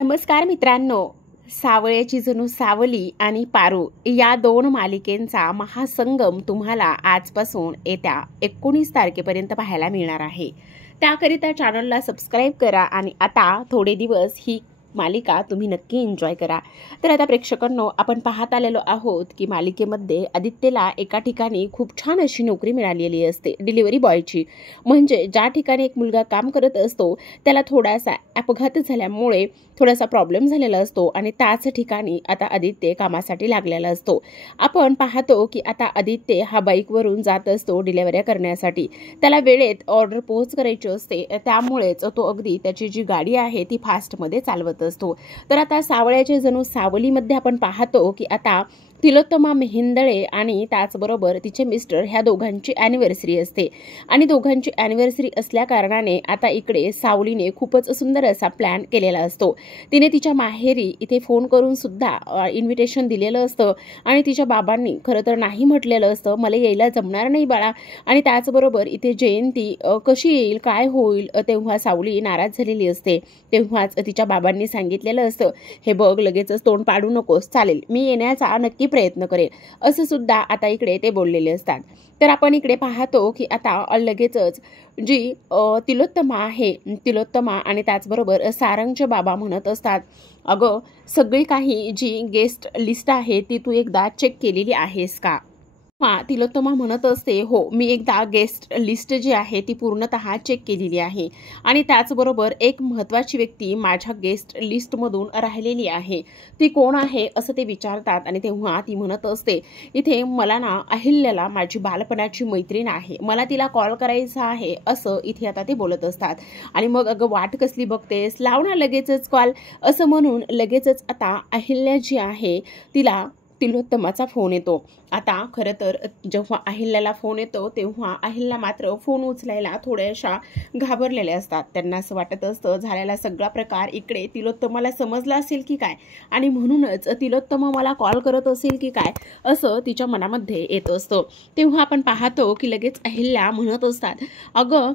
नमस्कार मित्रांनो. सावळ्याची जणू सावली आणि पारू या दोन मालिकेंचा महासंगम तुम्हाला आजपासून येत्या 19 तारखेपर्यंत पाहायला मिळणार आहे. त्याकरिता चॅनलला सबस्क्राईब करा आणि आता थोडे दिवस ही मालिका तुम्ही नक्की एन्जॉय करा. तर आता प्रेक्षकांनो, आपण पाहत आलेलो आहोत की मालिकेमध्ये आदित्यला एका ठिकाणी खूप छान अशी नोकरी मिळालेली असते, डिलिव्हरी बॉयची. म्हणजे ज्या ठिकाणी एक मुलगा काम करत असतो त्याला थोडासा अपघात झाल्यामुळे थोडासा प्रॉब्लेम झालेला असतो आणि त्याच ठिकाणी आता आदित्य कामासाठी लागलेला असतो. आपण पाहतो की आता आदित्य हा बाईकवरून जात असतो डिलिव्हऱ्या करण्यासाठी. त्याला वेळेत ऑर्डर पोहोच करायची असते, त्यामुळेच तो अगदी त्याची जी गाडी आहे ती फास्टमध्ये चालवत असतो. तर आता सावळ्याचे जणू सावलीमध्ये आपण पाहतो की आता तिलोत्तमा मेहेंदळे आणि त्याचबरोबर तिचे मिस्टर ह्या दोघांची ॲनिव्हर्सरी असते आणि दोघांची ॲनिव्हर्सरी असल्या कारणाने आता इकडे सावलीने खूपच सुंदर असा प्लॅन केलेला असतो. तिने तिच्या माहेरी इथे फोन करून सुद्धा इन्व्हिटेशन दिलेलं असतं आणि तिच्या बाबांनी खरं तर नाही म्हटलेलं असतं, मला यायला जमणार नाही बाळा. आणि त्याचबरोबर इथे जयंती कशी येईल, काय होईल, तेव्हा सावली नाराज झालेली असते. तेव्हाच तिच्या बाबांनी सांगितलेलं असतं, हे बघ लगेचच तोंड पाडू नकोस, चालेल मी येण्याचा नक्की प्रयत्न करेल, असं सुद्धा आता इकडे ते बोललेले असतात. तर आपण इकडे पाहतो की आता लगेचच जी तिलोत्तमा आहे, तिलोत्तमा आणि त्याचबरोबर सारंगचे बाबा म्हणत असतात, अगं सगळी काही जी गेस्ट लिस्ट आहे ती तू एकदा चेक केलेली आहेस का? तिलोत्तमा म्हणत असते, हो मी एकदा गेस्ट लिस्ट जी आहे ती पूर्णतः चेक केलेली आहे आणि त्याचबरोबर एक महत्त्वाची व्यक्ती माझ्या गेस्ट लिस्टमधून राहिलेली आहे. ती कोण आहे असं ते विचारतात आणि तेव्हा ती म्हणत असते, इथे मला ना अहिल्याला माझी बालपणाची मैत्रीण आहे, मला तिला कॉल करायचा आहे, असं इथे आता ते बोलत असतात. आणि मग अगं वाट कसली बघतेस, लाव ना लगेचच कॉल, असं म्हणून लगेचच आता अहिल्या जी आहे तिला तिलोत्तमाचा फोन येतो. आता खरं तर जेव्हा अहिल्याला फोन येतो तेव्हा अहिल्या मात्र फोन उचलायला थोड्याशा घाबरलेल्या असतात. त्यांना असं वाटत असतं झालेला सगळा प्रकार इकडे तिलोत्तमाला समजला असेल की काय आणि म्हणूनच तिलोत्तमा मला कॉल करत असेल की काय, असं तिच्या मनामध्ये येत असतं. तेव्हा आपण पाहतो की लगेच अहिल्या म्हणत असतात, अगं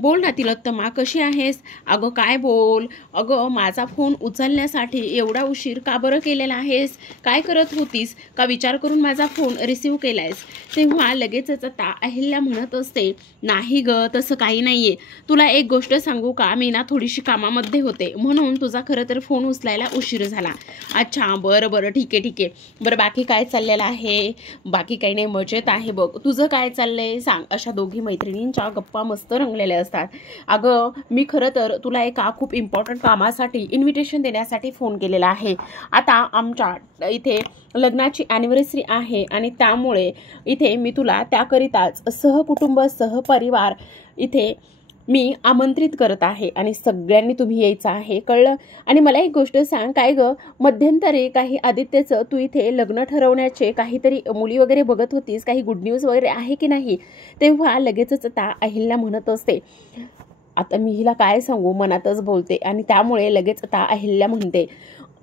बोल ना तिलोत्तमा, कशी आहेस? अगं काय बोल, अगं माझा फोन उचलण्यासाठी एवढा उशीर का बरं केलेला आहेस? काय करत होतीस? का विचार करून माझा फोन रिसीव केलायस? तेव्हा लगेचच आता अहिल्या म्हणत असते, नाही ग तसं काही नाहीये, तुला एक गोष्ट सांगू का, मी ना थोडीशी कामामध्ये होते म्हणून तुझा खरं तर फोन उचलायला उशीर झाला. अच्छा बरं बरं ठीक आहे बरं, बाकी काय चाललेलं आहे? बाकी काही नाही, मजेत आहे बघ, तुझं काय चाललंय सांग. अशा दोघी मैत्रिणींच्या गप्पा मस्त रंगलेल्या असतात. अगं मी खरं तर तुला एका खूप इम्पॉर्टंट कामासाठी इन्व्हिटेशन देण्यासाठी फोन केलेला आहे. आता आमच्या इथे लग्नाची ॲनिव्हर्सरी आहे आणि त्यामुळे इथे मी तुला त्याकरिताच सहकुटुंब सहपरिवार इथे मी आमंत्रित करत आहे आणि सगळ्यांनी तुम्ही यायचं आहे, कळलं? आणि मला एक गोष्ट सांग, काय ग मध्यंतरी काही आदित्यचं तू इथे लग्न ठरवण्याचे काहीतरी मुली वगैरे बघत होतीस, काही गुड न्यूज वगैरे आहे की नाही? तेव्हा लगेचच आता अहिल्या म्हणत असते, आता मी हिला काय सांगू, मनातच बोलते. आणि त्यामुळे लगेच आता अहिल्या म्हणते,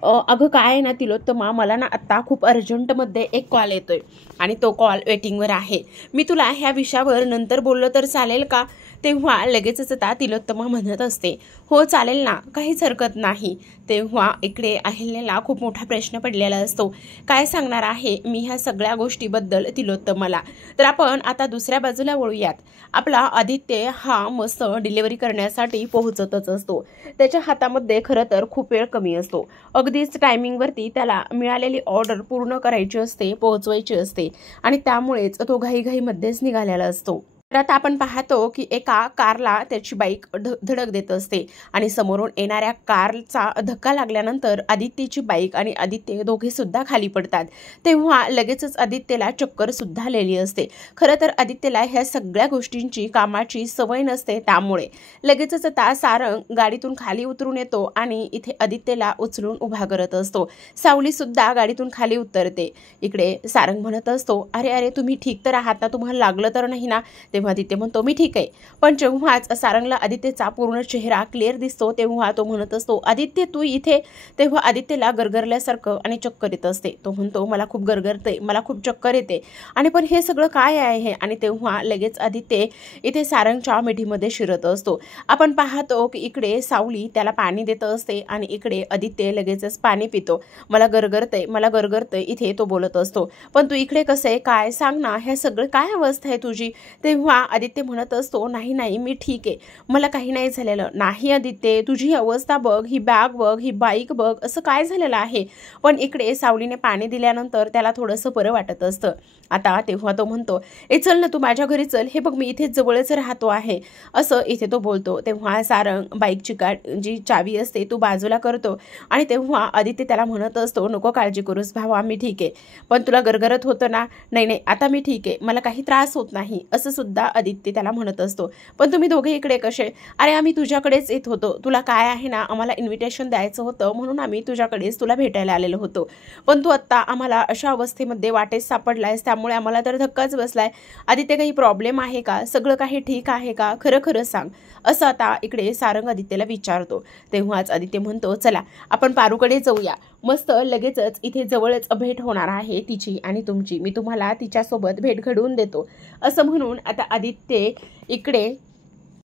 अगं काय ना तिलोत्तमा, मला ना आत्ता खूप अर्जंटमध्ये एक कॉल येतोय आणि तो कॉल वेटिंगवर आहे, मी तुला ह्या विषयावर नंतर बोललं तर चालेल का? तेव्हा लगेचच आता तिलोत्तमा म्हणत असते, हो चालेल ना, काहीच हरकत नाही. तेव्हा इकडे अहिल्याला खूप मोठा प्रश्न पडलेला असतो, काय सांगणार आहे मी ह्या सगळ्या गोष्टीबद्दल तिलोत्तमाला? तर आपण आता दुसऱ्या बाजूला वळूयात. आपला आदित्य हा मस्त डिलिव्हरी करण्यासाठी पोहोचतच असतो. त्याच्या हातामध्ये खरं तर खूप वेळ कमी असतो. अगदीच टायमिंगवरती त्याला मिळालेली ऑर्डर पूर्ण करायची असते, पोहोचवायची असते आणि त्यामुळेच तो घाईघाईमध्येच निघालेला असतो. तर आता आपण पाहतो की एका कारला त्याची बाईक धडक देत असते आणि समोरून येणाऱ्या कारचा धक्का लागल्यानंतर आदित्यची बाईक आणि आदित्य दोघे सुद्धा खाली पडतात. तेव्हा लगेचच आदित्यला चक्कर सुद्धा आलेली असते. खरं तर आदित्यला ह्या सगळ्या गोष्टींची कामाची सवय नसते, त्यामुळे लगेचच आता सारंग गाडीतून खाली उतरून येतो आणि इथे आदित्यला उचलून उभा करत असतो. सावली सुद्धा गाडीतून खाली उतरते. इकडे सारंग म्हणत असतो, अरे अरे तुम्ही ठीक तर आहात ना, तुम्हाला लागलं तर नाही ना? तेव्हा आदित्य म्हणतो मी ठीक आहे. पण जेव्हाच सारंगला आदित्यचा पूर्ण चेहरा क्लिअर दिसतो तेव्हा तो म्हणत असतो आदित्य तू इथे. तेव्हा आदित्यला गरगरल्यासारखं आणि चक्कर येत असते. तो म्हणतो मला खूप गरगरते, मला खूप चक्कर येते आणि पण हे सगळं काय आहे. आणि तेव्हा लगेच आदित्य इथे सारंगच्या मिठीमध्ये शिरत असतो. आपण पाहतो की इकडे सावली त्याला पाणी देत असते आणि इकडे आदित्य लगेचच पाणी पितो. मला गरगरतंय इथे तो बोलत असतो. पण तू इकडे कसं आहे काय सांग ना, हे सगळं काय अवस्था आहे तुझी. तेव्हा आदित्य म्हणत असतो नाही नाही मी ठीक आहे, मला काही नाही झालेलं. नाही आदित्य तुझी अवस्था बघ, ही बॅग बघ, ही बाईक बघ, असं काय झालेलं आहे. पण इकडे सावलीने पाणी दिल्यानंतर त्याला थोडंसं बरं वाटत असतं. आता तेव्हा तो म्हणतो ए चल ना तू माझ्या घरी चल, हे बघ मी इथे जवळच राहतो आहे, असं इथे तो बोलतो. तेव्हा सारंग बाईकची जी चावी असते तू बाजूला करतो आणि तेव्हा आदित्य त्याला म्हणत असतो नको काळजी करूस भावा, मी ठीक आहे. पण तुला गरगरत होतं ना. नाही नाही आता मी ठीक आहे, मला काही त्रास होत नाही, असं सुद्धा आदित्य त्याला म्हणत असतो. पण तुम्ही दोघे इकडे कसे. अरे आम्ही तुझ्याकडेच येत होतो, तुला काय आहे ना आम्हाला इन्व्हिटेशन द्यायचं होतं म्हणून आम्ही तुझ्याकडेच तुला भेटायला आलेलो होतो. पण तू आत्ता आम्हाला अशा अवस्थेमध्ये वाटेस सापडलायस त्यामुळे आम्हाला तर धक्काच बसलाय. आदित्य काही प्रॉब्लेम आहे का, सगळं काही ठीक आहे का, खरं खरं सांग, असं आता इकडे सारंग आदित्यला विचारतो. तेव्हाच आदित्य म्हणतो चला आपण पारूकडे जाऊया, मस्त लगेचच इथे जवळच भेट होणार आहे तिची आणि तुमची, मी तुम्हाला तिच्यासोबत भेट घडवून देतो, असं म्हणून आता आदित्य इकडे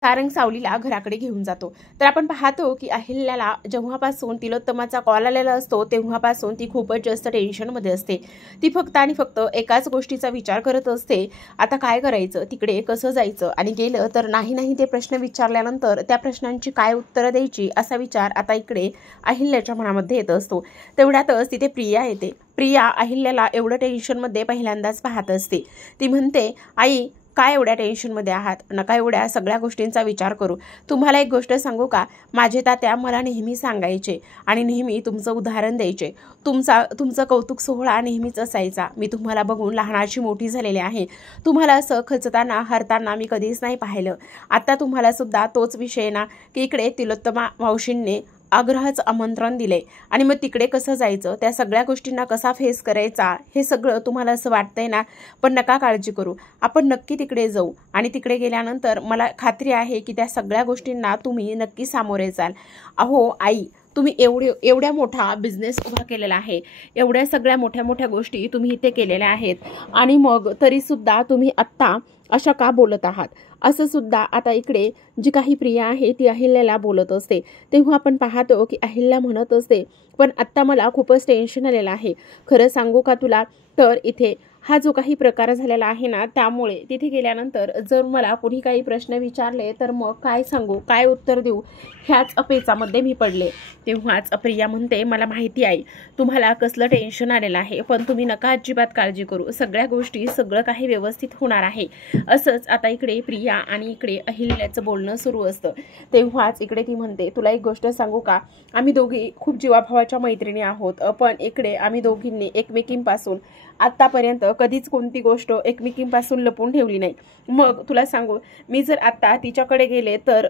सारंग सावलीला घराकडे घेऊन जातो. तर आपण पाहतो की अहिल्याला जेव्हापासून तिलोत्तमाचा कॉल आलेला असतो तेव्हापासून ती खूपच जास्त टेन्शनमध्ये असते. ती फक्त आणि फक्त एकाच गोष्टीचा विचार करत असते, आता काय करायचं, तिकडे कसं जायचं आणि गेलं तर नाही ते प्रश्न विचारल्यानंतर त्या प्रश्नांची काय उत्तरं द्यायची असा विचार आता इकडे अहिल्याच्या मनामध्ये येत असतो. तेवढ्यातच तिथे प्रिया येते. प्रिया अहिल्याला एवढं टेन्शनमध्ये पहिल्यांदाच पाहत असते. ती म्हणते आई काय एवढ्या टेन्शनमध्ये आहात, नका एवढ्या सगळ्या गोष्टींचा विचार करू. तुम्हाला एक गोष्ट सांगू का, माझे तात्या मला नेहमी सांगायचे आणि नेहमी तुमचं उदाहरण द्यायचे. तुमचं कौतुक सोहळा नेहमीच असायचा. मी तुम्हाला बघून लहानाची मोठी झालेली आहे. तुम्हाला असं खचताना हरताना मी कधीच नाही पाहिलं. आता तुम्हाला सुद्धा तोच विषय ना की इकडे तिलोत्तमा मावशींनी आग्रहाचं आमंत्रण दिले आणि मग तिकडे कसं जायचं, त्या सगळ्या गोष्टींना कसा फेस करायचा, हे सगळं तुम्हाला असं वाटतंय ना. पण नका काळजी करू, आपण नक्की तिकडे जाऊ आणि तिकडे गेल्यानंतर मला खात्री आहे की त्या सगळ्या गोष्टींना तुम्ही नक्की सामोरे जाल. अहो आई, तुम्ही एवढ्या मोठा बिझनेस उभा केलेला आहे, एवढ्या सगळ्या मोठ्या गोष्टी तुम्ही इथे केलेल्या आहेत आणि मग तरीसुद्धा तुम्ही आत्ता अशा का बोलत आहात, असं सुद्धा आता इकडे जी काही प्रिया आहे ती अहिल्याला बोलत असते. तेव्हा आपण पाहतो की अहिल्या म्हणत असते पण आत्ता मला खूपच टेन्शन आलेलं आहे. खरं सांगू का तुला, तर इथे हा जो काही प्रकार झालेला आहे ना त्यामुळे तिथे गेल्यानंतर जर मला कुणी काही प्रश्न विचारले तर मग काय सांगू, काय उत्तर देऊ, ह्याच अपेचामध्ये मी पडले. तेव्हाच प्रिया म्हणते मला माहिती आहे तुम्हाला कसलं टेन्शन आलेलं आहे, पण तुम्ही नका अजिबात काळजी करू, सगळ्या गोष्टी सगळं काही व्यवस्थित होणार आहे. असंच आता इकडे प्रिया आणि इकडे अहिल्याचं बोलणं सुरू असतं. तेव्हाच इकडे ती म्हणते तुला एक गोष्ट सांगू का, आम्ही दोघी खूप जीवाभावाच्या मैत्रिणी आहोत, पण इकडे आम्ही दोघींनी एकमेकींपासून आत्तापर्यंत कधीच कोणती गोष्ट एकमेकींपासून लपून ठेवली नाही. मग तुला सांगू, मी जर आत्ता तिच्याकडे गेले तर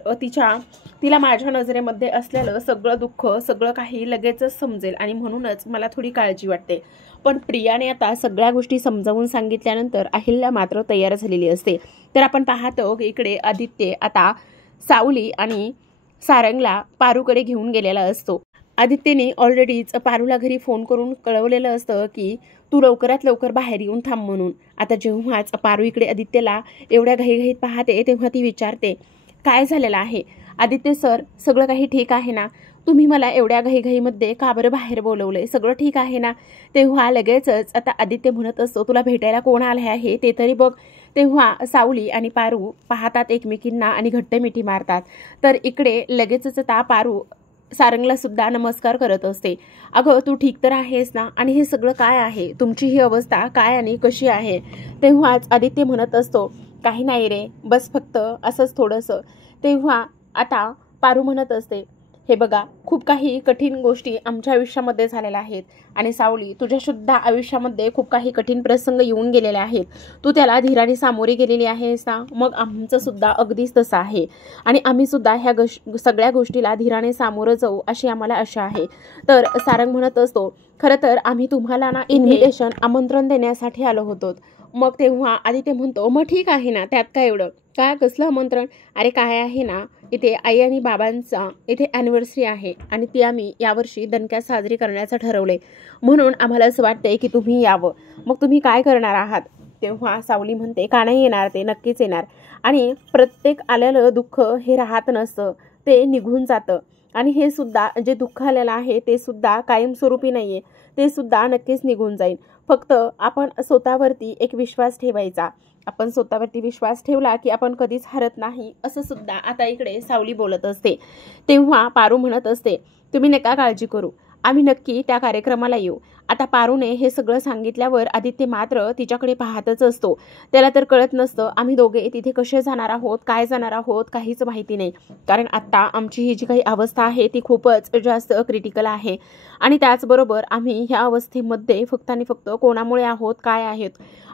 तिला माझ्या नजरेमध्ये असलेलं सगळं दुःख सगळं काही लगेचच समजेल आणि म्हणूनच मला थोडी काळजी वाटते. पण प्रियाने आता सगळ्या गोष्टी समजावून सांगितल्यानंतर अहिल्या मात्र तयार झालेली असते. तर आपण पाहतो की इकडे आदित्य आता सावली आणि सारंगला पारूकडे घेऊन गेलेला असतो. आदित्यने ऑलरेडीच पारूला घरी फोन करून कळवलेलं असतं की तू लवकरात लवकर बाहेर येऊन थांब म्हणून. आता जेव्हाच पारू इकडे आदित्यला एवढ्या घाईघाईत पाहते तेव्हा ती विचारते काय झालेलं आहे. आदित्य सर, सगळं काही ठीक आहे ना, तुम्ही मला एवढ्या घाईघाईमध्ये का बरं बाहेर बोलवलंय, सगळं ठीक आहे ना. तेव्हा लगेचच आता आदित्य म्हणत असतो तुला भेटायला कोण आले आहे ते तरी बघ. तेव्हा सावली आणि पारू पाहतात एकमेकींना आणि घट्ट मिठी मारतात. तर इकडे लगेचच आता पारू सारंगला सुद्धा नमस्कार करत असते. अगं तू ठीक तर आहेस ना, आणि हे सगळं काय आहे, तुमची ही अवस्था काय आणि कशी आहे. तेव्हाच आदित्य म्हणत असतो काही नाही रे, बस फक्त असंच थोडंसं. तेव्हा आता पारू म्हणत असते हे बघा, खूप काही कठीण गोष्टी आमच्या आयुष्यामध्ये झालेल्या आहेत आणि सावली, तुझ्या सुद्धा आयुष्यामध्ये खूप काही कठीण प्रसंग येऊन गेलेले आहेत. तू त्याला धीराने सामोरी गेलेली आहेस ना. मग आमचं सुद्धा अगदीच तसं आहे आणि आम्ही सुद्धा ह्या सगळ्या गोष्टीला धीराने सामोरं जाऊ अशी आम्हाला आशा आहे. तर सारंग म्हणत असतो, खरं तर आम्ही तुम्हाला ना इन्व्हिटेशन आमंत्रण देण्यासाठी आलो होतो. मग तेव्हा आदित्य म्हणतो, मग ठीक आहे ना, त्यात काय एवढं, काय कसलं आमंत्रण. अरे काय आहे ना, इथे आई आणि बाबांचा इथे ॲनिव्हर्सरी आहे आणि ती आम्ही यावर्षी दणक्यात साजरी करण्याचं ठरवले, म्हणून आम्हाला असं वाटतंय की तुम्ही यावं. मग तुम्ही काय करणार आहात. तेव्हा सावली म्हणते, का नाही येणार, ते नक्कीच येणार. आणि प्रत्येक आलेलं दुःख हे राहत नसतं, ते निघून जातं. आणि हे सुद्धा जे दुःख आलेलं आहे ते सुद्धा कायमस्वरूपी नाही आहे, ते सुद्धा नक्कीच निघून जाईल. फक्त आपण स्वतःवरती एक विश्वास ठेवायचा. आपण स्वतःवरती विश्वास ठेवला की आपण कधीच हरत नाही, असं सुद्धा आता इकडे सावली बोलत असते. तेव्हा पारू म्हणत असते, तुम्ही नका काळजी करू, आम्ही नक्की त्या कार्यक्रमाला येऊ. आता पारूने हे सगळं सांगितल्यावर आदित्य मात्र तिच्याकडे पाहतच असतो. त्याला तर कळत नसतं आम्ही दोघे तिथे कसे जाणार आहोत, काय जाणार आहोत, काहीच माहिती नाही. कारण आत्ता आमची ही जी काही अवस्था आहे ती खूपच जास्त क्रिटिकल आहे आणि त्याचबरोबर आम्ही ह्या अवस्थेमध्ये फक्त आणि फक्त कोणामुळे आहोत, काय आहेत.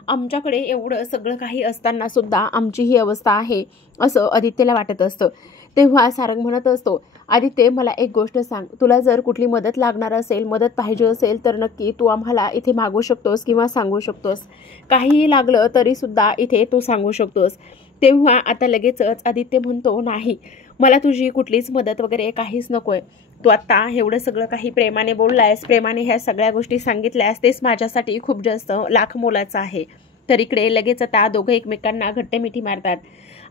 आमच्याकडे एवढं सगळं काही असताना सुद्धा आमची ही अवस्था आहे असं आदित्यला वाटत असतं. तेव्हा सारंग म्हणत असतो, आदित्य मला एक गोष्ट सांग, तुला जर कुठली मदत लागणार असेल, मदत पाहिजे असेल तर नक्की तू आम्हाला इथे मागू शकतोस किंवा सांगू शकतोस. काहीही लागलं तरी सुद्धा इथे तू सांगू शकतोस. तेव्हा आता लगेचच आदित्य म्हणतो, नाही, मला तुझी कुठलीच मदत वगैरे काहीच नको आहे. तू आत्ता एवढं सगळं काही प्रेमाने बोललायस, प्रेमाने ह्या सगळ्या गोष्टी सांगितल्यास, तेच माझ्यासाठी खूप जास्त लाख मोलाचं आहे. तर इकडे लगेच आता दोघं एकमेकांना घट्ट मिठी मारतात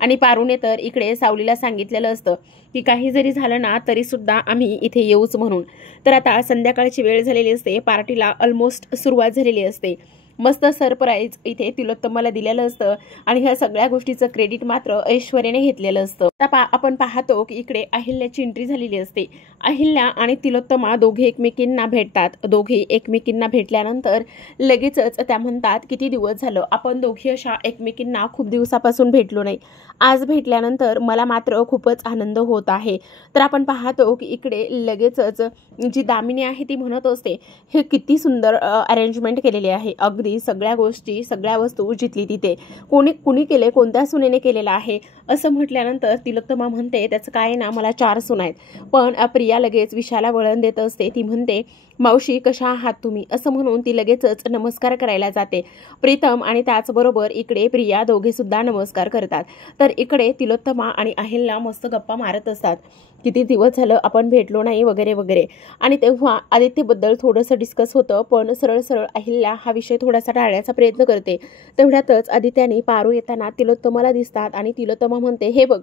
आणि पारूने तर इकडे सावलीला सांगितलेलं असतं की काही जरी झालं ना तरी सुद्धा आम्ही इथे येऊच म्हणून. तर आता संध्याकाळची वेळ झालेली असते, पार्टीला ऑलमोस्ट सुरुवात झालेली असते. मस्त सरप्राईज इथे तिलोत्तमाला दिलेलं असतं आणि ह्या सगळ्या गोष्टीचं क्रेडिट मात्र ऐश्वर्याने घेतलेलं असतं. आता आपण पाहतो की इकडे अहिल्याची एंट्री झालेली असते. अहिल्या आणि तिलोत्तमा दोघे एकमेकींना भेटतात. दोघे एकमेकींना भेटल्यानंतर लगेचच त्या म्हणतात, किती दिवस झालं आपण दोघी अशा एकमेकींना खूप दिवसापासून भेटलो नाही. आज भेटल्यानंतर मला मात्र खूपच आनंद होत आहे. तर आपण पाहतो की इकडे लगेचच जी दामिनी आहे ती म्हणत असते, हे किती सुंदर अरेंजमेंट केलेली आहे. अगदी सगळ्या गोष्टी, सगळ्या वस्तू जिथली तिथे. कुणी केले, कोणत्या सुनेने केलेलं आहे असं म्हटल्यानंतर तिलोत्तमा म्हणते, त्याचं काय ना, मला 4 सुना आहेत. पण प्रिया लगेच विशाला वळण देत असते. ती म्हणते, मावशी कशा आहात तुम्ही, असं म्हणून ती लगेचच नमस्कार करायला जाते. प्रीतम आणि त्याचबरोबर इकडे प्रिया दोघे सुद्धा नमस्कार करतात. तर इकडे तिलोत्तमा आणि अहिल्या मस्त गप्पा मारत असतात, किती दिवस झालं आपण भेटलो नाही वगैरे वगैरे. आणि तेव्हा आदित्यबद्दल थोडंसं डिस्कस होतं, पण सरळ सरळ अहिल्या हा विषय थोडासा टाळण्याचा प्रयत्न करते. तेवढ्यातच आदित्याने पारू येताना तिलोत्तमाला दिसतात आणि तिलोत्तमा म्हणते, हे बघ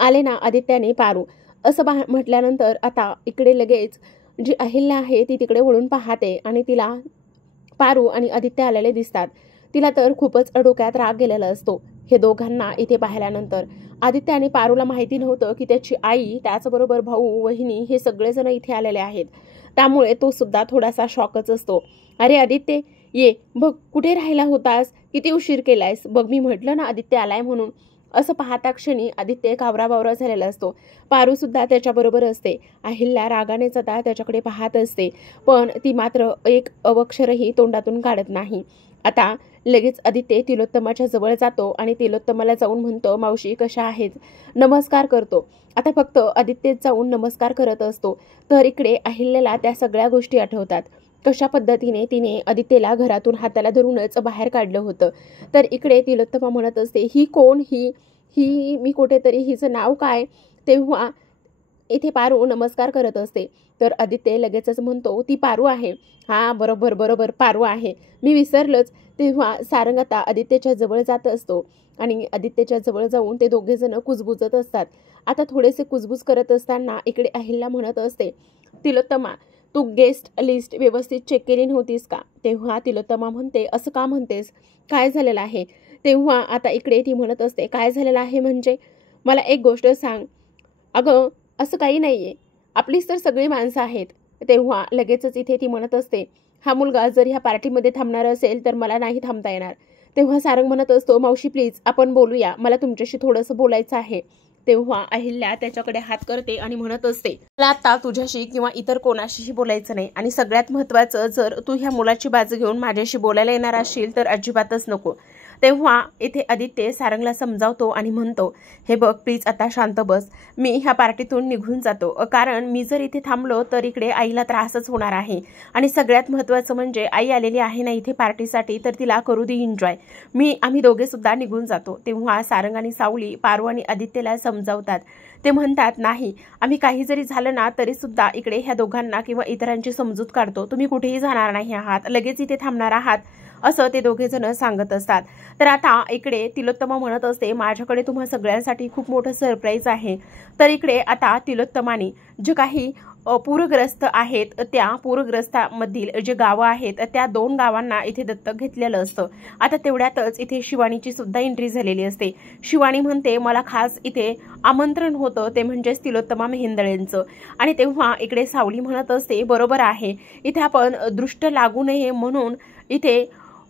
आले ना आदित्याने पारू, असं म्हटल्यानंतर आता इकडे लगेच जी अहिल्या आहे ती तिकडे वळून पाहते आणि तिला पारू आणि आदित्य आलेले दिसतात. तिला तर खूपच डोक्यात राग गेलेला असतो हे दोघांना इथे पाहिल्यानंतर. आदित्य आणि पारूला माहिती नव्हतं की त्याची आई, त्याचबरोबर भाऊ, वहिनी हे सगळेजण इथे आलेले आहेत. त्यामुळे तो सुद्धा थोडासा शॉकच असतो. अरे आदित्य ये, बघ कुठे राहिला होतास, किती उशीर केलायस, बघ मी म्हटलं ना आदित्य आलाय म्हणून. असं पाहता क्षणी आदित्य कावराबावरा झालेला असतो. पारू सुद्धा त्याच्याबरोबर असते. अहिल्या रागाने सदा त्याच्याकडे पाहत असते, पण ती मात्र एक अवक्षरही तोंडातून काढत नाही. आता लगेच आदित्य तिलोत्तमाच्या जवळ जातो आणि तिलोत्तमाला जाऊन म्हणतो, मावशी कशा आहेत, नमस्कार करतो. आता फक्त आदित्य जाऊन नमस्कार करत असतो तर इकडे अहिल्याला त्या सगळ्या गोष्टी आठवतात. कशा पद्धतीने तिने आदित्यला घरातून हाताला धरूनच बाहेर काढलं होतं. तर इकडे तिलोत्तमा म्हणत असते, ही कोण, ही ही मी कुठेतरी, हिचं नाव काय. तेव्हा इथे पारू नमस्कार करत असते. तर आदित्य लगेचच म्हणतो, ती पारू आहे. हां बरोबर बरोबर, पारू आहे, मी विसरलंच. तेव्हा सारंग आता आदित्यच्या जवळ जात असतो आणि आदित्यच्या जवळ जाऊन ते दोघे जण कुजबुजत असतात. आता थोडेसे कुजबुज करत असताना इकडे अहिल्या म्हणत असते, तिलोत्तमा तू गेस्ट लिस्ट व्यवस्थित चेक केली नव्हतीस का. तेव्हा तिलोत्तमा म्हणते, असं का म्हणतेस, काय झालेलं आहे. तेव्हा आता इकडे ती म्हणत असते, काय झालेलं आहे म्हणजे, मला एक गोष्ट सांग. अगं असं काही नाही आहे, आपलीच तर सगळी माणसं आहेत. तेव्हा लगेचच इथे ती म्हणत असते, हा मुलगा जर ह्या पार्टीमध्ये थांबणार असेल तर मला नाही थांबता येणार. तेव्हा सारंग म्हणत असतो, मावशी प्लीज आपण बोलूया, मला तुमच्याशी थोडंसं बोलायचं आहे. तेव्हा अहिल्या त्याच्याकडे हात करते आणि म्हणत असते, मला आता तुझ्याशी किंवा इतर कोणाशीही बोलायचं नाही, आणि सगळ्यात महत्त्वाचं, जर तू ह्या मुलाची बाजू घेऊन माझ्याशी बोलायला येणार असशील तर अजिबातच नको. तेव्हा इथे आदित्य सारंगला समजावतो आणि म्हणतो, हे बघ प्लीज आता शांत बस, मी ह्या पार्टीतून निघून जातो, कारण मी जर इथे थांबलो तर इकडे आईला त्रासच होणार आहे, आणि सगळ्यात महत्त्वाचं म्हणजे आई आलेली आहे ना इथे पार्टीसाठी, तर तिला करू दे एन्जॉय, आम्ही दोघे सुद्धा निघून जातो. तेव्हा सारंग आणि सावली पारू आणि आदित्यला समजावतात. ते म्हणतात, नाही, आम्ही काही जरी झालं ना तरी सुद्धा इकडे ह्या दोघांना किंवा इतरांची समजूत काढतो, तुम्ही कुठेही जाणार नाही आहात, लगेच इथे थांबणार आहात, असं ते दोघे जण सांगत असतात. तर आता इकडे तिलोत्तमा म्हणत असते, माझ्याकडे तुम्हा सगळ्यांसाठी खूप मोठं सरप्राईज आहे. तर इकडे आता तिलोत्तमाने जे काही पूरग्रस्त आहेत त्या पूरग्रस्तामधील जे गावं आहेत त्या 2 गावांना इथे दत्तक घेतलेलं असतं. आता तेवढ्यातच इथे शिवानीची सुद्धा एंट्री झालेली असते. शिवानी म्हणते, मला खास इथे आमंत्रण होतं, ते म्हणजेच तिलोत्तमा मेहेंदळेंचं. आणि तेव्हा इकडे सावली म्हणत असते, बरोबर आहे, इथे आपण दृष्ट लागू नये म्हणून इथे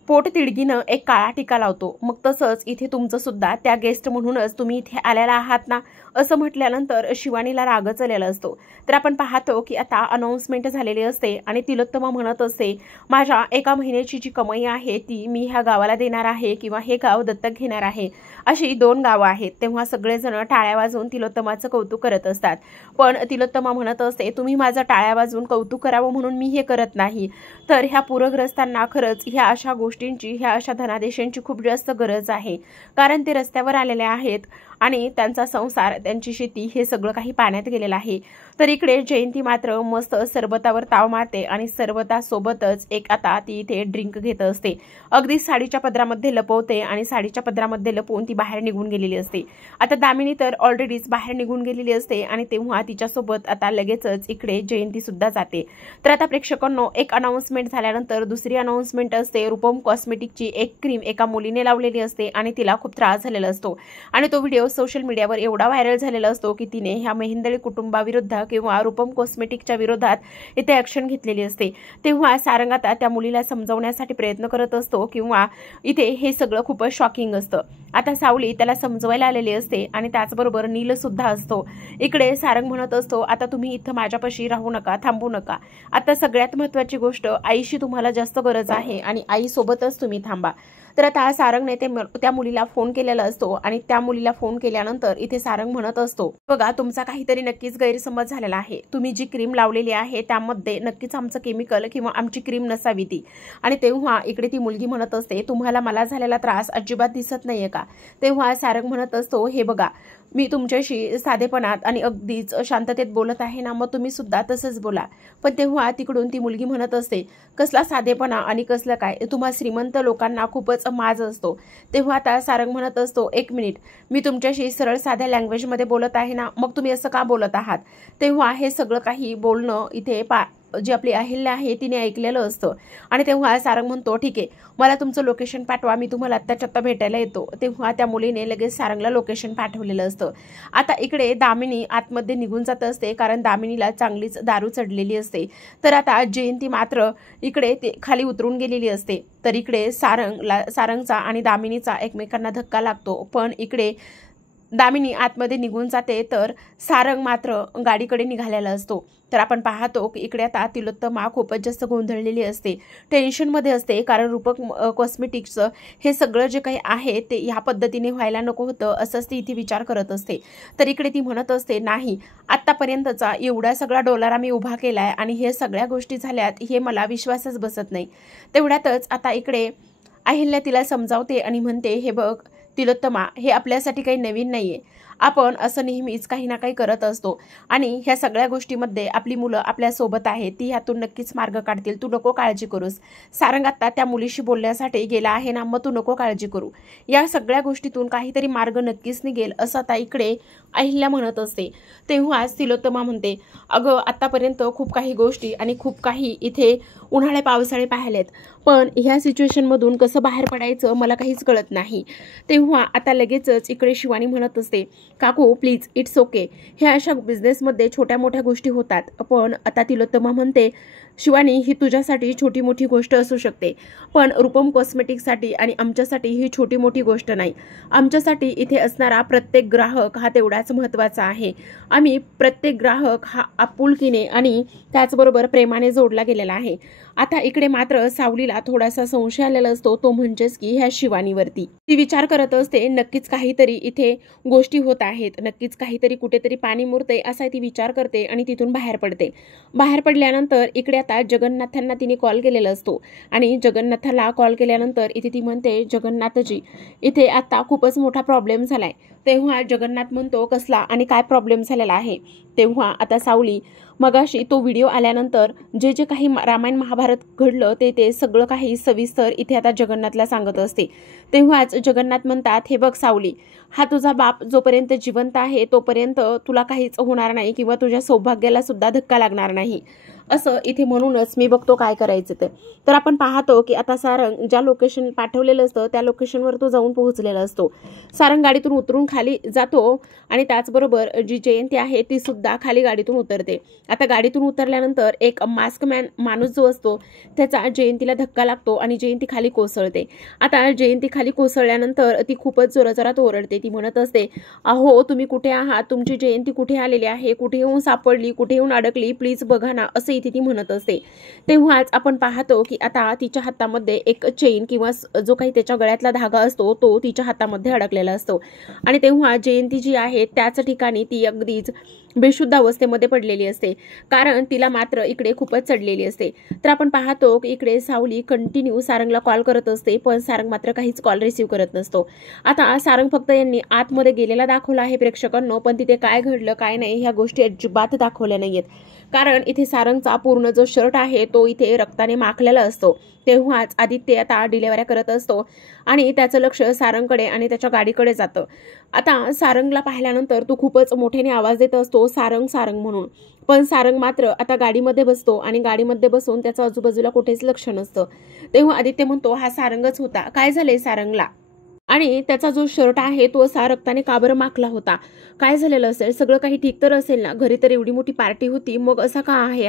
पोटतिडकीनं एक काळा टीका लावतो, मग तसंच इथे तुमचं सुद्धा त्या गेस्ट म्हणूनच तुम्ही इथे आलेला आहात ना, असं म्हटल्यानंतर शिवानीला रागच आलेला असतो. तर आपण पाहतो की आता अनाउन्समेंट झालेली असते आणि तिलोत्तमा म्हणत असते, माझ्या 1 महिन्याची जी कमाई आहे ती मी ह्या गावाला देणार आहे किंवा हे गाव दत्तक घेणार आहे. अशी 2 गावं आहेत. तेव्हा सगळेजण टाळ्या वाजवून तिलोत्तमाचं कौतुक करत असतात. पण तिलोत्तमा म्हणत असते, तुम्ही माझं टाळ्या वाजवून कौतुक करावं म्हणून मी हे करत नाही, तर ह्या पूरग्रस्तांना खरंच ह्या अशा गोष्टींची, ह्या अशा धनादेशांची खूप जास्त गरज आहे, कारण ते रस्त्यावर आलेले आहेत आणि त्यांचा संसार, त्यांची शेती हे सगळं काही पाण्यात गेलेलं आहे. तर इकडे जयंती मात्र मस्त सरबतावर ताव मारते आणि सरबतासोबतच एक आता ती इथे ड्रिंक घेत असते. अगदी साडीच्या पदरामध्ये लपवते आणि साडीच्या पदरामध्ये लपवून ती बाहेर निघून गेलेली असते. आता दामिनी तर ऑलरेडीच बाहेर निघून गेलेली असते आणि तेव्हा तिच्यासोबत आता लगेचच इकडे जयंती सुद्धा जाते. तर आता प्रेक्षकांनो, एक अनाउन्समेंट झाल्यानंतर दुसरी अनाउन्समेंट असते. रूपम कॉस्मेटिकची एक क्रीम एका मुलीने लावलेली असते आणि तिला खूप त्रास झालेला असतो आणि तो व्हिडिओ सोशल मीडियावर एवढा व्हायरल झालेला असतो की तिने ह्या मेहेंदळे कुटुंबाविरुद्ध किंवा रूपम कॉस्मेटिकच्या विरोधात इथे ॲक्शन घेतलेली असते. तेव्हा सारंग आता त्या मुलीला समजावण्यासाठी प्रयत्न करत असतो किंवा इथे हे सगळं खूपच शॉकिंग असतं. आता सावली त्याला समजवायला आलेली असते आणि त्याचबरोबर नील सुद्धा असतो. इकडे सारंग म्हणत असतो, आता तुम्ही इथं माझ्यापाशी राहू नका, थांबू नका, आता सगळ्यात महत्त्वाची गोष्ट, आईशी तुम्हाला जास्त गरज आहे आणि आईसोबतच तुम्ही थांबा. तर आता सारंगने त्या मुलीला फोन केलेला असतो आणि त्या मुलीला फोन केल्यानंतर इथे सारंग म्हणत असतो, बघा तुमचा काहीतरी नक्कीच गैरसमज झालेला आहे, तुम्ही जी क्रीम लावलेली आहे त्यामध्ये नक्कीच आमचं केमिकल किंवा आमची क्रीम नसावी ती. आणि तेव्हा इकडे ती मुलगी म्हणत असते, तुम्हाला मला झालेला त्रास अजिबात दिसत नाहीये का? तेव्हा सारंग म्हणत असतो, हे बघा मी तुमच्याशी साधेपणात आणि अगदीच शांततेत बोलत आहे ना, मग तुम्ही सुद्धा तसंच बोला. पण तेव्हा तिकडून ती मुलगी म्हणत असते, कसला साधेपणा आणि कसलं काय, तुम्हा श्रीमंत लोकांना खूपच माज असतो. तेव्हा आता सारंग म्हणत असतो, 1 मिनिट, मी तुमच्याशी सरळ साध्या लँग्वेजमध्ये बोलत आहे ना, मग तुम्ही असं का बोलत आहात? तेव्हा हे सगळं काही बोलणं इथे जी आपली अहिल्या आहे तिने ऐकलेलं असतं आणि तेव्हा सारंग म्हणतो, ठीक आहे, मला तुमचं लोकेशन पाठवा, मी तुम्हाला आत्ताच्या आत्ता भेटायला येतो. तेव्हा त्या मुलीने लगेच सारंगला लोकेशन पाठवलेलं असतं. आता इकडे दामिनी आतमध्ये निघून जात असते, कारण दामिनीला चांगलीच दारू चढलेली असते. तर आता जयंती मात्र इकडे ते खाली उतरून गेलेली असते. तर इकडे सारंगचा आणि दामिनीचा एकमेकांना धक्का लागतो, पण इकडे दामिनी आतमध्ये निघून जाते तर सारंग मात्र गाडीकडे निघालेला असतो. तर आपण पाहतो की इकडे आता तिलोत्तमा खूपच जास्त गोंधळलेली असते, टेन्शनमध्ये असते, कारण रूपक कॉस्मेटिक्सचं हे सगळं जे काही आहे ते ह्या पद्धतीने व्हायला नको होतं असंच ती इथे विचार करत असते. तर इकडे ती म्हणत असते, नाही, आत्तापर्यंतचा एवढा सगळा डॉलर आम्ही उभा केला आहे आणि हे सगळ्या गोष्टी झाल्यात हे मला विश्वासच बसत नाही. तेवढ्यातच आता इकडे अहिल्या तिला समजावते आणि म्हणते, हे बघ तिलोत्तमा, हे आपल्यासाठी काही नवीन नाहीये, आपण असं नेहमीच काही ना काही करत असतो आणि ह्या सगळ्या गोष्टीमध्ये आपली मुलं आपल्यासोबत आहेत, ती ह्यातून नक्कीच मार्ग काढतील, तू नको काळजी करूस. सारंग आता त्या मुलीशी बोलण्यासाठी गेला आहे ना, मग तू नको काळजी करू, या सगळ्या गोष्टीतून काहीतरी मार्ग नक्कीच निघेल, असं आता इकडे अहिल्या म्हणत असते. तेव्हाच तिलोत्तमा म्हणते, अगं आत्तापर्यंत खूप काही गोष्टी आणि खूप काही इथे उन्हाळे पावसाळे पाहिलेत, पण ह्या सिच्युएशनमधून कसं बाहेर पडायचं मला काहीच कळत नाही. तेव्हा आता लगेचच इकडे शिवानी म्हणत असते, काकू प्लीज इट्स ओके. ह्या अशा बिझनेसमध्ये छोट्या मोठ्या गोष्टी होतात, पण आता तिलोत्तमा म्हणते, शिवानी ही तुझ्यासाठी छोटी मोठी गोष्ट असू शकते, पण रूपम कॉस्मेटिक्ससाठी आणि आमच्यासाठी ही छोटी मोठी गोष्ट नाही. आमच्यासाठी इथे असणारा प्रत्येक ग्राहक हा तेवढाच महत्त्वाचा आहे. आम्ही प्रत्येक ग्राहक हा आपुलकीने आणि त्याचबरोबर प्रेमाने जोडला गेलेला आहे. आता इकडे मात्र सावलीला थोडासा संशय आलेला असतो, तो म्हणजेच की ह्या शिवानीवरती. ती विचार करत असते, नक्कीच काहीतरी इथे गोष्टी होत आहेत, नक्कीच काहीतरी कुठेतरी पाणी मुरते असा ती विचार करते आणि तिथून बाहेर पडते. बाहेर पडल्यानंतर इकडे आता जगन्नाथांना तिने कॉल केलेला असतो आणि जगन्नाथाला कॉल केल्यानंतर इथे ती म्हणते, जगन्नाथजी इथे आता खूपच मोठा प्रॉब्लेम झालाय. तेव्हा जगन्नाथ म्हणतो, कसला आणि काय प्रॉब्लेम झालेला आहे. तेव्हा आता सावली मगाशी तो व्हिडिओ आल्यानंतर जे जे काही रामायण महाभारत घडलं ते सगळं काही सविस्तर इथे आता जगन्नाथला सांगत असते. तेव्हाच जगन्नाथ म्हणतात, हे बघ सावली, हा तुझा बाप जोपर्यंत जिवंत आहे तोपर्यंत तुला काहीच होणार नाही किंवा तुझ्या सौभाग्याला सुद्धा धक्का लागणार नाही असं इथे म्हणूनच मी बघतो काय करायचं ते. तर आपण पाहतो की आता सारंग ज्या लोकेशन पाठवलेलं असतं त्या लोकेशनवर तो जाऊन पोहोचलेला असतो. सारंग गाडीतून उतरून खाली जातो आणि त्याचबरोबर जी जयंती आहे ती सुद्धा खाली गाडीतून उतरते. आता गाडीतून उतरल्यानंतर एक मास्कमॅन माणूस जो असतो त्याचा जयंतीला धक्का लागतो आणि जयंती खाली कोसळते. आता जयंती खाली कोसळल्यानंतर ती खूपच जोराजोरात ओरडते. ती म्हणत असते, अहो तुम्ही कुठे आहात, तुमची जयंती कुठे आलेली आहे, कुठे येऊन सापडली, कुठे येऊन अडकली, प्लीज बघा ना असं इथे ती म्हणत असते. तेव्हाच आपण पाहतो की आता तिच्या हातामध्ये एक चेन किंवा जो काही त्याच्या गळ्यातला धागा असतो तो तिच्या हातामध्ये अडकलेला असतो आणि तेव्हा जयंती जी आहे त्याच ठिकाणी ती अगदीच बेशुद्ध अवस्थेमध्ये पडलेली असते, कारण तिला मात्र इकडे खूपच चढलेली असते. तर आपण पाहतो की इकडे सावली कंटिन्यू सारंगला कॉल करत असते, पण सारंग मात्र काहीच कॉल रिसीव्ह करत नसतो. आता सारंग फक्त यांनी आतमध्ये गेलेला दाखवला आहे प्रेक्षकांनो, पण तिथे काय घडलं काय नाही ह्या गोष्टी अजिबात दाखवल्या नाहीयेत, कारण इथे सारंगचा पूर्ण जो शर्ट आहे तो इथे रक्ताने माखलेला असतो. तेव्हाच आदित्य आता डिलिव्हऱ्या करत असतो आणि त्याचं लक्ष सारंगकडे आणि त्याच्या गाडीकडे जातं. आता सारंगला पाहिल्यानंतर तो खूपच मोठ्याने आवाज देत असतो, सारंग सारंग म्हणून, पण सारंग मात्र आता गाडीमध्ये बसतो आणि गाडीमध्ये बसून त्याचं आजूबाजूला कुठेच लक्ष नसतं. तेव्हा आदित्य म्हणतो, हा सारंगच होता, काय झालंय सारंगला, आणि त्याचा जो शर्ट आहे तो असा रक्ताने का बरं माखला होता, काय झालेलं असेल, सगळं काही ठीक तर असेल ना, घरी तर एवढी मोठी पार्टी होती, मग असा का आहे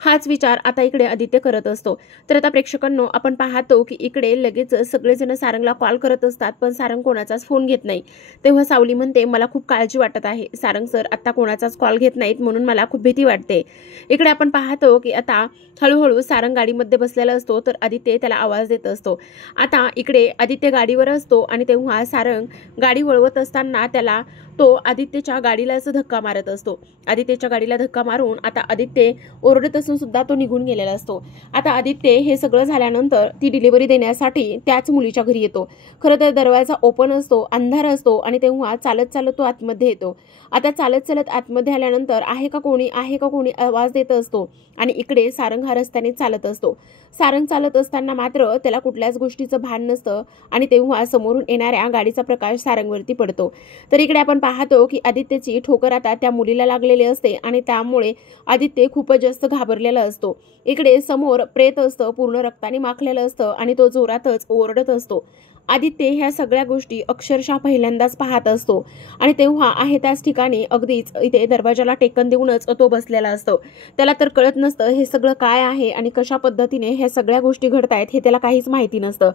हाच विचार आता इकडे आदित्य करत असतो. तर आता प्रेक्षकांनो आपण पाहतो की इकडे लगेच सगळेजण सारंगला कॉल करत असतात, पण सारंग कोणाचाच फोन घेत नाही. तेव्हा सावली म्हणते, मला खूप काळजी वाटत आहे, सारंग सर आता कोणाचाच कॉल घेत नाहीत म्हणून मला खूप भीती वाटते. इकडे आपण पाहतो की आता हळूहळू सारंग गाडीमध्ये बसलेला असतो, तर आदित्य त्याला आवाज देत असतो. आता इकडे आदित्य गाडीवर असतो आणि तेव्हा सारंग गाडी वळवत असताना त्याला तो आदित्यच्या गाडीला असं धक्का मारत असतो. आदित्यच्या गाडीला धक्का मारून आता आदित्य ओरडत असून सुद्धा तो निघून गेलेला असतो. आता आदित्य हे सगळं झाल्यानंतर ती डिलिव्हरी देण्यासाठी त्याच मुलीच्या घरी येतो. खरं तर दरवाजा ओपन असतो, अंधार असतो आणि तेव्हा चालत चालत तो आतमध्ये येतो. आता चालत चालत आतमध्ये आल्यानंतर आहे का कोणी आवाज देत असतो आणि इकडे सारंग हा रस्त्याने चालत असतो. सारंग चालत असताना मात्र त्याला कुठल्याच गोष्टीचं भान नसतं आणि तेव्हा समोरून येणाऱ्या गाडीचा प्रकाश सारंगवरती पडतो. तर इकडे आपण पाहतो की आदित्यची ठोकर आता त्या मुलीला लागलेली असते आणि त्यामुळे आदित्य खूपच जास्त घाबरलेला असतो. इकडे समोर प्रेत असतं, पूर्ण रक्ताने माखलेलं असतं आणि तो जोरातच ओरडत असतो. आदित्य ह्या सगळ्या गोष्टी अक्षरशः पहिल्यांदाच पाहत असतो आणि तेव्हा आहे त्याच ठिकाणी अगदीच इथे दरवाजाला टेकन देऊनच तो बसलेला असतो. त्याला तर कळत नसतं हे सगळं काय आहे आणि कशा पद्धतीने ह्या सगळ्या गोष्टी घडतायत हे त्याला काहीच माहिती नसतं.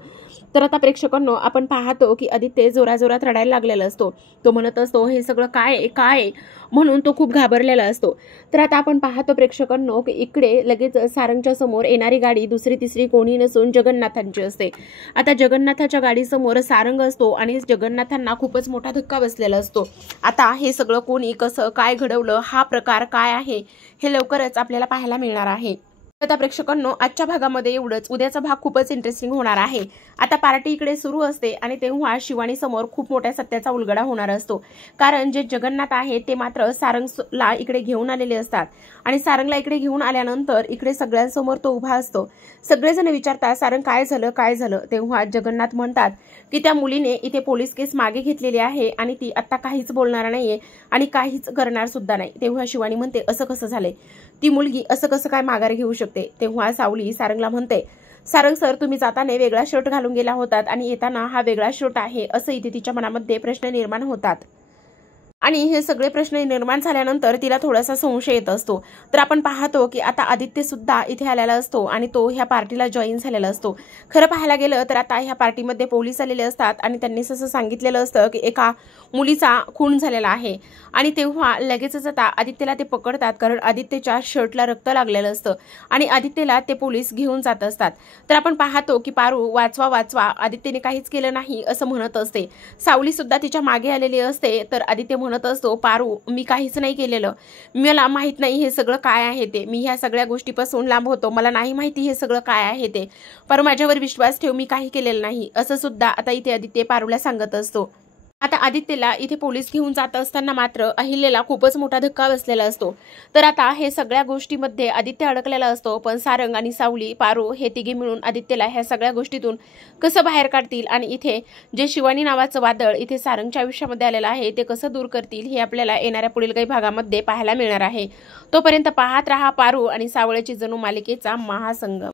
तर आता प्रेक्षकांनो आपण पाहतो की आदित्य जोराजोरात रडायला लागलेला असतो. तो म्हणत असतो, हे सगळं काय म्हणून तो खूप घाबरलेला असतो. तर आता आपण पाहतो प्रेक्षकांनो की इकडे लगेच सारंगच्या समोर येणारी गाडी दुसरी तिसरी कोणी नसून जगन्नाथांची असते. आता जगन्नाथाच्या गाडीसमोर सारंग असतो आणि जगन्नाथांना खूपच मोठा धक्का बसलेला असतो. आता हे सगळं कोणी कसं काय घडवलं, हा प्रकार काय आहे हे लवकरच आपल्याला पाहायला मिळणार आहे. आता प्रेक्षकांनो आजच्या भागामध्ये एवढंच. उद्याचा भाग खूपच इंटरेस्टिंग होणार आहे. आता पार्टी इकडे सुरू असते आणि तेव्हा शिवानी समोर खूप मोठ्या सत्याचा उलगडा होणार असतो, कारण जे जगन्नाथ आहे ते मात्र सारंगला इकडे घेऊन आलेले असतात आणि सारंगला इकडे घेऊन आल्यानंतर इकडे सगळ्यांसमोर तो उभा असतो. सगळेजण विचारतात, सारंग काय झालं. तेव्हा जगन्नाथ म्हणतात की त्या मुलीने इथे पोलीस केस मागे घेतलेली आहे आणि ती आता काहीच बोलणार नाहीये आणि काहीच करणार सुद्धा नाही. तेव्हा शिवानी म्हणते, असं कसं झालंय, ती मुलगी असं कसं काय माघार घेऊ शकते? तेव्हा सावली सारंगला म्हणते, सारंग सर, तुम्ही जाताना वेगळा शर्ट घालून गेला होतात आणि येताना हा वेगळा शर्ट आहे, असं इथे तिच्या मनामध्ये प्रश्न निर्माण होतात. आणि हे सगळे प्रश्न निर्माण झाल्यानंतर तिला थोडासा संशय येत असतो. तर आपण पाहतो की आता आदित्य सुद्धा इथे आलेला असतो आणि तो ह्या पार्टीला जॉईन झालेला असतो. खरं पाहायला गेलं तर आता ह्या पार्टीमध्ये पोलीस आलेले असतात आणि त्यांनी असं सांगितलेलं असतं की एका मुलीचा खून झालेला आहे. आणि तेव्हा लगेचच आता आदित्यला ते पकडतात, कारण आदित्यच्या शर्टला रक्त लागलेलं असतं आणि आदित्यला ते पोलीस घेऊन जात असतात. तर आपण पाहतो की पारू वाचवा वाचवा, आदित्यने काहीच केलं नाही असं म्हणत असते. सावली सुद्धा तिच्या मागे आलेली असते. तर आदित्य म्हणत असतो, पारू, मी काहीच नाही केलेलं, मला माहित नाही हे सगळं काय आहे ते, मी ह्या सगळ्या गोष्टीपासून लांब होतो, मला नाही माहिती हे सगळं काय आहे ते, पारू माझ्यावर विश्वास ठेव, मी काही केलेलं नाही, असं सुद्धा आता इथे आदित्य पारूला सांगत असतो. आता आदित्यला इथे पोलीस घेऊन जात असताना मात्र अहिल्याला खूपच मोठा धक्का बसलेला असतो. तर आता हे सगळ्या गोष्टीमध्ये आदित्य अडकलेला असतो. पण सारंग आणि सावली, पारू हे तिघे मिळून आदित्यला ह्या सगळ्या गोष्टीतून कसं बाहेर काढतील आणि इथे जे शिवानी नावाचं वादळ इथे सारंगच्या आयुष्यामध्ये आलेलं आहे ते कसं दूर करतील हे आपल्याला येणाऱ्या पुढील काही भागामध्ये पाहायला मिळणार आहे. तोपर्यंत पाहत रहा पारू आणि सावळ्याची जणू मालिकेचा महासंगम.